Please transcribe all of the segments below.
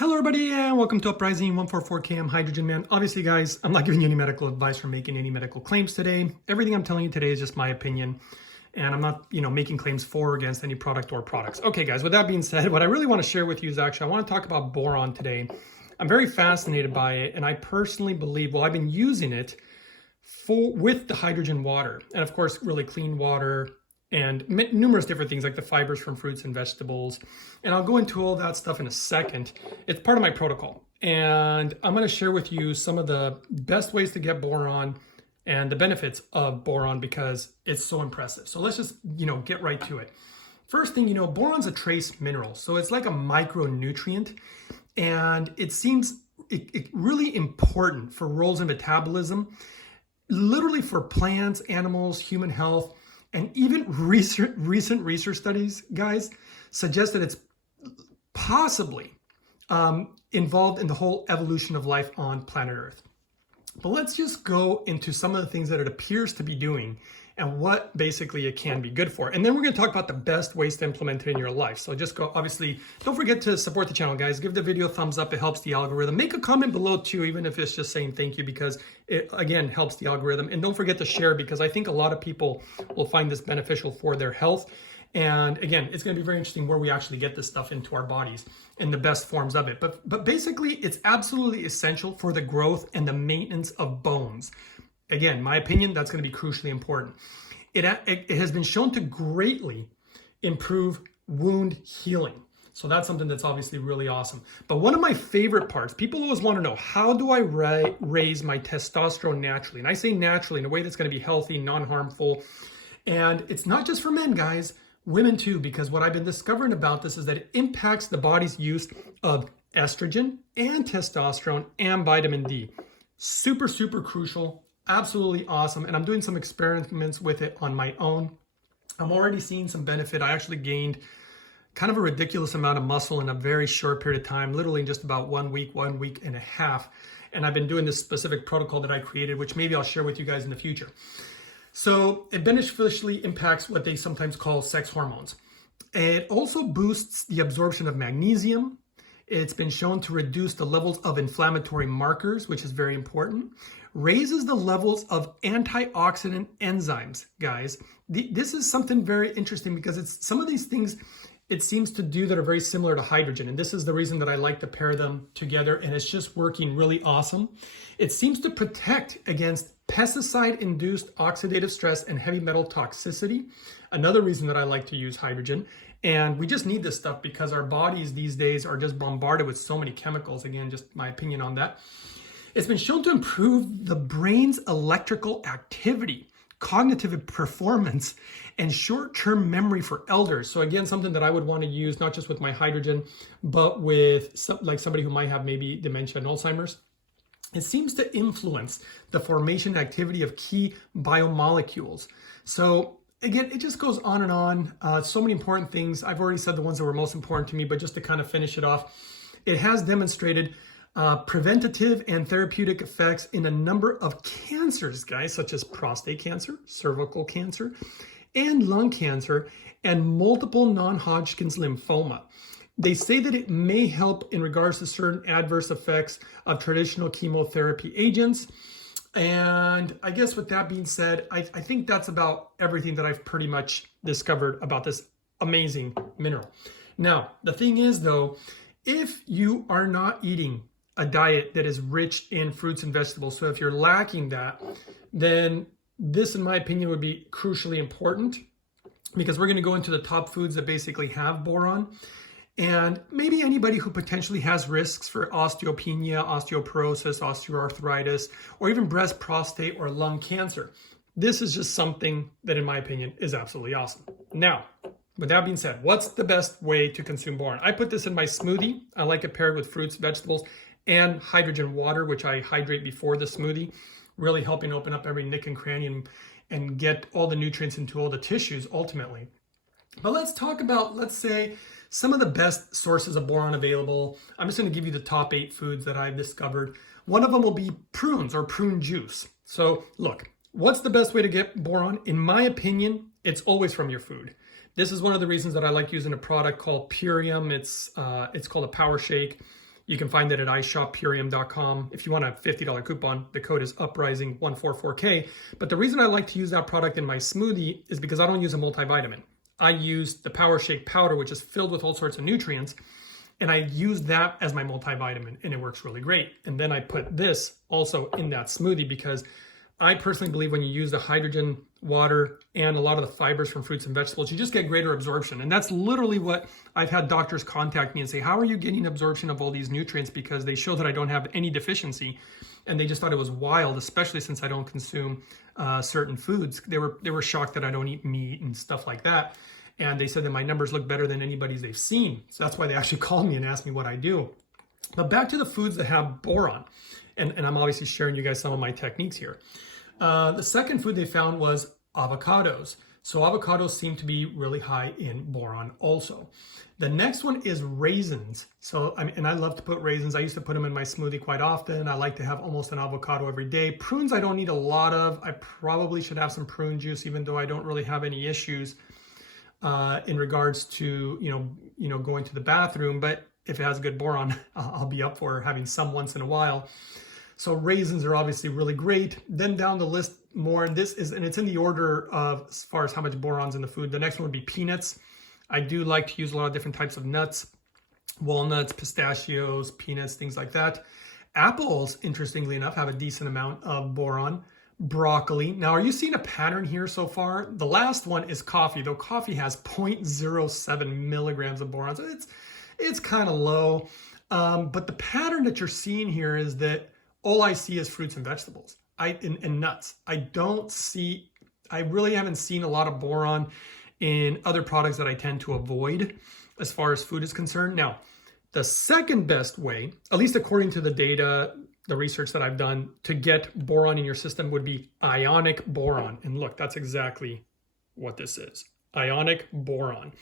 Hello everybody and welcome to Uprising 144K. I'm Hydrogen Man. Obviously guys, I'm not giving you any medical advice or making any medical claims today. Everything I'm telling you today is just my opinion and I'm not, making claims for or against any product or products. Okay guys, with that being said, what I really want to share with you is actually I want to talk about boron today. I'm very fascinated by it and I personally believe, well, I've been using it with the hydrogen water and of course really clean water and numerous different things like the fibers from fruits and vegetables. And I'll go into all that stuff in a second. It's part of my protocol. And I'm going to share with you some of the best ways to get boron and the benefits of boron because it's so impressive. So let's just, get right to it. First thing, boron's a trace mineral. So it's like a micronutrient. And it seems really important for roles in metabolism, literally for plants, animals, human health. And even recent research studies, guys, suggest that it's possibly involved in the whole evolution of life on planet Earth. But let's just go into some of the things that it appears to be doing and what basically it can be good for. And then we're going to talk about the best ways to implement it in your life. So just go, obviously, don't forget to support the channel, guys. Give the video a thumbs up. It helps the algorithm. Make a comment below too, even if it's just saying thank you, because it, again, helps the algorithm. And don't forget to share because I think a lot of people will find this beneficial for their health. And again, it's going to be very interesting where we actually get this stuff into our bodies and the best forms of it. But basically, it's absolutely essential for the growth and the maintenance of bones. Again, my opinion, that's going to be crucially important. It has been shown to greatly improve wound healing. So that's something that's obviously really awesome. But one of my favorite parts, people always want to know, how do I raise my testosterone naturally? And I say naturally in a way that's going to be healthy, non-harmful. And it's not just for men, guys, women too, because what I've been discovering about this is that it impacts the body's use of estrogen and testosterone and vitamin D. Super, super crucial. Absolutely awesome. And I'm doing some experiments with it on my own. I'm already seeing some benefit. I actually gained kind of a ridiculous amount of muscle in a very short period of time, literally in just about 1 week and a half. And I've been doing this specific protocol that I created, which maybe I'll share with you guys in the future. So it beneficially impacts what they sometimes call sex hormones. It also boosts the absorption of magnesium. It's been shown to reduce the levels of inflammatory markers, which is very important. Raises the levels of antioxidant enzymes, guys. This is something very interesting because it's some of these things it seems to do that are very similar to hydrogen. And this is the reason that I like to pair them together. And it's just working really awesome. It seems to protect against pesticide-induced oxidative stress and heavy metal toxicity. Another reason that I like to use hydrogen. And we just need this stuff because our bodies these days are just bombarded with so many chemicals. Again, just my opinion on that. It's been shown to improve the brain's electrical activity, cognitive performance, and short-term memory for elders. So again, something that I would want to use, not just with my hydrogen, but with somebody who might have maybe dementia and Alzheimer's. It seems to influence the formation and activity of key biomolecules. So again, it just goes on and on. So many important things. I've already said the ones that were most important to me, but just to kind of finish it off, it has demonstrated preventative and therapeutic effects in a number of cancers, guys, such as prostate cancer, cervical cancer, and lung cancer, and multiple non-Hodgkin's lymphoma. They say that it may help in regards to certain adverse effects of traditional chemotherapy agents. And I guess with that being said, I think that's about everything that I've pretty much discovered about this amazing mineral. Now, the thing is though, if you are not eating a diet that is rich in fruits and vegetables, so if you're lacking that, then this, in my opinion, would be crucially important because we're going to go into the top foods that basically have boron. And maybe anybody who potentially has risks for osteopenia, osteoporosis, osteoarthritis, or even breast, prostate, or lung cancer. This is just something that, in my opinion, is absolutely awesome. Now, with that being said, what's the best way to consume boron? I put this in my smoothie. I like it paired with fruits, vegetables, and hydrogen water, which I hydrate before the smoothie, really helping open up every nick and cranny and get all the nutrients into all the tissues ultimately. But let's talk about, let's say, some of the best sources of boron available. I'm just going to give you the top 8 foods that I've discovered. One of them will be prunes or prune juice. So look, what's the best way to get boron? In my opinion, it's always from your food. This is one of the reasons that I like using a product called Purium. It's called a Power Shake. You can find that at iShopPurium.com. If you want a $50 coupon, the code is uprising144K. But the reason I like to use that product in my smoothie is because I don't use a multivitamin. I use the Power Shake powder, which is filled with all sorts of nutrients. And I use that as my multivitamin, and it works really great. And then I put this also in that smoothie because I personally believe when you use the hydrogen water and a lot of the fibers from fruits and vegetables, you just get greater absorption. And that's literally what I've had doctors contact me and say, how are you getting absorption of all these nutrients? Because they show that I don't have any deficiency. And they just thought it was wild, especially since I don't consume certain foods. They were shocked that I don't eat meat and stuff like that. And they said that my numbers look better than anybody's they've seen. So that's why they actually called me and asked me what I do. But back to the foods that have boron. And I'm obviously sharing you guys some of my techniques here. The second food they found was avocados. So avocados seem to be really high in boron also. The next one is raisins. So, and I love to put raisins. I used to put them in my smoothie quite often. I like to have almost an avocado every day. Prunes I don't need a lot of. I probably should have some prune juice, even though I don't really have any issues in regards to, going to the bathroom. But if it has good boron, I'll be up for having some once in a while. So raisins are obviously really great. Then down the list more, and it's in the order of as far as how much boron's in the food. The next one would be peanuts. I do like to use a lot of different types of nuts, walnuts, pistachios, peanuts, things like that. Apples, interestingly enough, have a decent amount of boron. Broccoli. Now, are you seeing a pattern here so far? The last one is coffee, though coffee has 0.07 milligrams of boron. So it's kind of low. But the pattern that you're seeing here is that all I see is fruits and vegetables and nuts. I really haven't seen a lot of boron in other products that I tend to avoid as far as food is concerned. Now, the second best way, at least according to the data, the research that I've done, to get boron in your system would be ionic boron. And look, that's exactly what this is, ionic boron.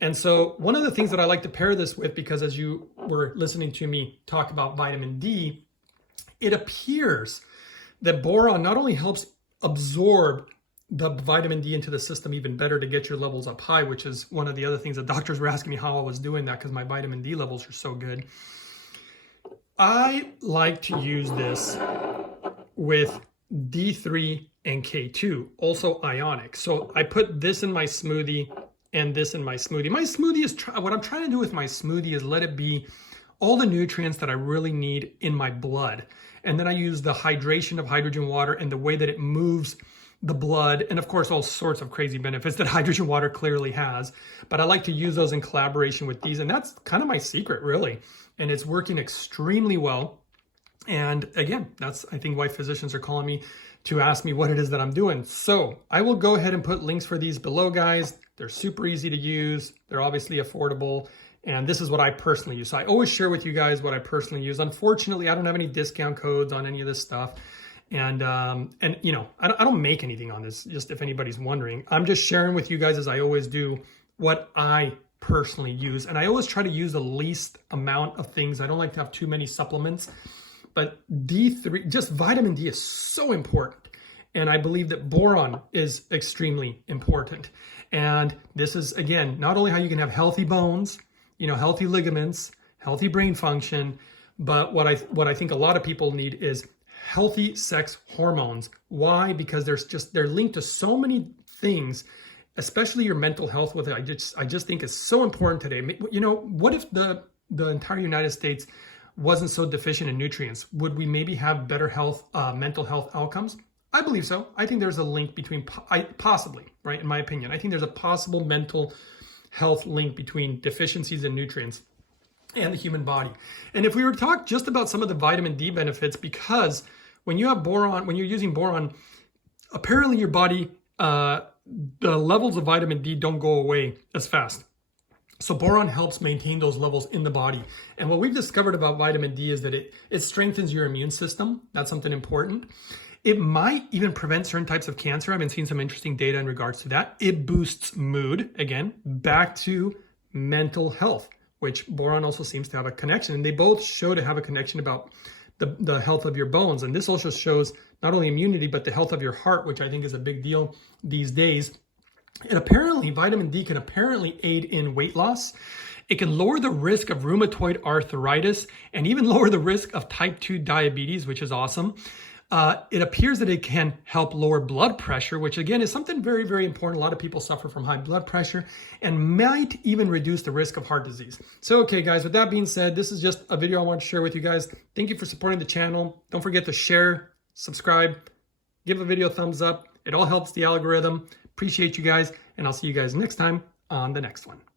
And so one of the things that I like to pair this with, because as you were listening to me talk about vitamin D, it appears that boron not only helps absorb the vitamin D into the system even better to get your levels up high, which is one of the other things that doctors were asking me how I was doing that because my vitamin D levels are so good. I like to use this with D3 and K2, also ionic. So I put this in my smoothie and this in my smoothie. My smoothie is, what I'm trying to do with my smoothie is let it be all the nutrients that I really need in my blood. And then I use the hydration of hydrogen water and the way that it moves the blood, and of course all sorts of crazy benefits that hydrogen water clearly has. But I like to use those in collaboration with these, and that's kind of my secret, really. And it's working extremely well. And again, that's, I think, why physicians are calling me to ask me what it is that I'm doing. So I will go ahead and put links for these below, guys. They're super easy to use. They're obviously affordable. And this is what I personally use. So I always share with you guys what I personally use. Unfortunately, I don't have any discount codes on any of this stuff. And you know, I don't make anything on this, just if anybody's wondering. I'm just sharing with you guys, as I always do, what I personally use. And I always try to use the least amount of things. I don't like to have too many supplements. But D3, just vitamin D is so important. And I believe that boron is extremely important. And this is, again, not only how you can have healthy bones, you know, healthy ligaments, healthy brain function, but what I think a lot of people need is healthy sex hormones. Why? Because they're linked to so many things, especially your mental health with it. I just think it's so important today. You know, what if the entire United States wasn't so deficient in nutrients? Would we maybe have better health, mental health outcomes? I believe so. I think there's a link between, possibly, right? In my opinion, I think there's a possible mental health link between deficiencies in nutrients and the human body. And if we were to talk just about some of the vitamin D benefits, because when you have boron, when you're using boron, apparently your body, the levels of vitamin D don't go away as fast. So boron helps maintain those levels in the body. And what we've discovered about vitamin D is that it strengthens your immune system. That's something important. It might even prevent certain types of cancer. I've been seeing some interesting data in regards to that. It boosts mood, again, back to mental health, which boron also seems to have a connection. And they both show to have a connection about the health of your bones. And this also shows not only immunity, but the health of your heart, which I think is a big deal these days. And apparently, vitamin D can apparently aid in weight loss. It can lower the risk of rheumatoid arthritis and even lower the risk of type 2 diabetes, which is awesome. It appears that it can help lower blood pressure, which again is something very, very important. A lot of people suffer from high blood pressure and might even reduce the risk of heart disease. So, okay, guys, with that being said, this is just a video I want to share with you guys. Thank you for supporting the channel. Don't forget to share, subscribe, give the video a thumbs up. It all helps the algorithm. Appreciate you guys, and I'll see you guys next time on the next one.